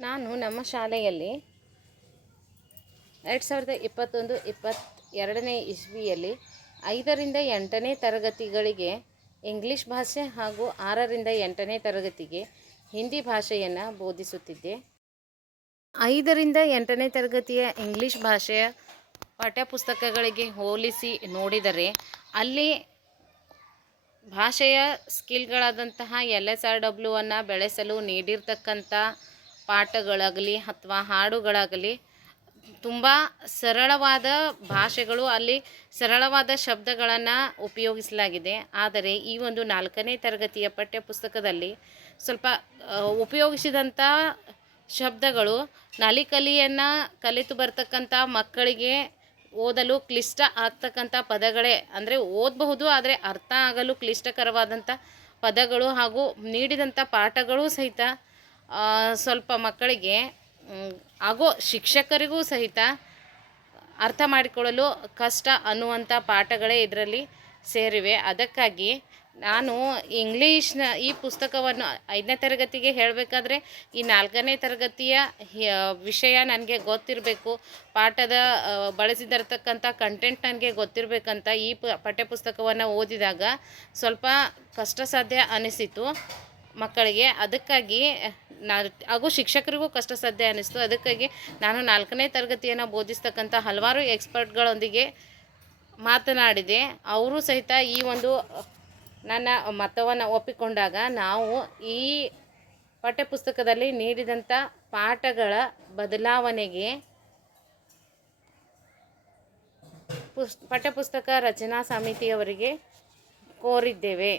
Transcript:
ನಾನು ನಮ್ಮ ಶಾಲೆಯಲ್ಲಿ ಎರಡು ಸಾವಿರದ ಇಪ್ಪತ್ತೊಂದು, ಇಪ್ಪತ್ತೆರಡನೇ ಇಸ್ವಿಯಲ್ಲಿ ಐದರಿಂದ ಎಂಟನೇ ತರಗತಿಗಳಿಗೆ ಇಂಗ್ಲೀಷ್ ಭಾಷೆ ಹಾಗೂ ಆರರಿಂದ ಎಂಟನೇ ತರಗತಿಗೆ ಹಿಂದಿ ಭಾಷೆಯನ್ನು ಬೋಧಿಸುತ್ತಿದ್ದೆ. ಐದರಿಂದ ಎಂಟನೇ ತರಗತಿಯ ಇಂಗ್ಲೀಷ್ ಭಾಷೆಯ ಪಠ್ಯಪುಸ್ತಕಗಳಿಗೆ ಹೋಲಿಸಿ ನೋಡಿದರೆ ಅಲ್ಲಿ ಭಾಷೆಯ ಸ್ಕಿಲ್ಗಳಾದಂತಹ ಎಲ್ ಎಸ್ ಆರ್ ಡಬ್ಲ್ಯೂವನ್ನು ಬೆಳೆಸಲು ನೀಡಿರ್ತಕ್ಕಂಥ ಪಾಠಗಳಾಗಲಿ ಅಥವಾ ಹಾಡುಗಳಾಗಲಿ ತುಂಬ ಸರಳವಾದ ಭಾಷೆಗಳು ಅಲ್ಲಿ ಸರಳವಾದ ಶಬ್ದಗಳನ್ನು ಉಪಯೋಗಿಸಲಾಗಿದೆ. ಆದರೆ ಈ ಒಂದು ನಾಲ್ಕನೇ ತರಗತಿಯ ಪಠ್ಯಪುಸ್ತಕದಲ್ಲಿ ಸ್ವಲ್ಪ ಉಪಯೋಗಿಸಿದಂಥ ಶಬ್ದಗಳು ನಲಿಕಲಿಯನ್ನು ಕಲಿತು ಬರ್ತಕ್ಕಂಥ ಮಕ್ಕಳಿಗೆ ಓದಲು ಕ್ಲಿಷ್ಟ ಆಗ್ತಕ್ಕಂಥ ಪದಗಳೇ, ಅಂದರೆ ಓದಬಹುದು, ಆದರೆ ಅರ್ಥ ಆಗಲು ಕ್ಲಿಷ್ಟಕರವಾದಂಥ ಪದಗಳು ಹಾಗೂ ನೀಡಿದಂಥ ಪಾಠಗಳು ಸಹಿತ ಸ್ವಲ್ಪ ಮಕ್ಕಳಿಗೆ ಆಗೋ ಶಿಕ್ಷಕರಿಗೂ ಸಹಿತ ಅರ್ಥ ಮಾಡಿಕೊಳ್ಳಲು ಕಷ್ಟ ಅನ್ನುವಂಥ ಪಾಠಗಳೇ ಇದರಲ್ಲಿ ಸೇರಿವೆ. ಅದಕ್ಕಾಗಿ ನಾನು ಇಂಗ್ಲೀಷ್ನ ಈ ಪುಸ್ತಕವನ್ನು ಐದನೇ ತರಗತಿಗೆ ಹೇಳಬೇಕಾದ್ರೆ, ಈ ನಾಲ್ಕನೇ ತರಗತಿಯ ವಿಷಯ ನನಗೆ ಗೊತ್ತಿರಬೇಕು. ಪಾಠದ ಬಳಸಿದರ್ತಕ್ಕಂಥ ಕಂಟೆಂಟ್ ನನಗೆ ಗೊತ್ತಿರಬೇಕಂತ ಈ ಪಠ್ಯಪುಸ್ತಕವನ್ನು ಓದಿದಾಗ ಸ್ವಲ್ಪ ಕಷ್ಟ ಸಾಧ್ಯ ಅನಿಸಿತು. ಮಕ್ಕಳಿಗೆ ಅದಕ್ಕಾಗಿ ನಾ ಹಾಗೂ ಶಿಕ್ಷಕರಿಗೂ ಕಷ್ಟ ಸಾಧ್ಯ ಅನ್ನಿಸ್ತು. ಅದಕ್ಕಾಗಿ ನಾನು ನಾಲ್ಕನೇ ತರಗತಿಯನ್ನು ಬೋಧಿಸ್ತಕ್ಕಂಥ ಹಲವಾರು ಎಕ್ಸ್ಪರ್ಟ್ಗಳೊಂದಿಗೆ ಮಾತನಾಡಿದೆ. ಅವರು ಸಹಿತ ಈ ಒಂದು ನನ್ನ ಮತವನ್ನು ಒಪ್ಪಿಕೊಂಡಾಗ ನಾವು ಈ ಪಠ್ಯಪುಸ್ತಕದಲ್ಲಿ ನೀಡಿದಂಥ ಪಾಠಗಳ ಬದಲಾವಣೆಗೆ ಪುಸ್, ಪಠ್ಯಪುಸ್ತಕ ರಚನಾ ಸಮಿತಿಯವರಿಗೆ ಕೋರಿದ್ದೇವೆ.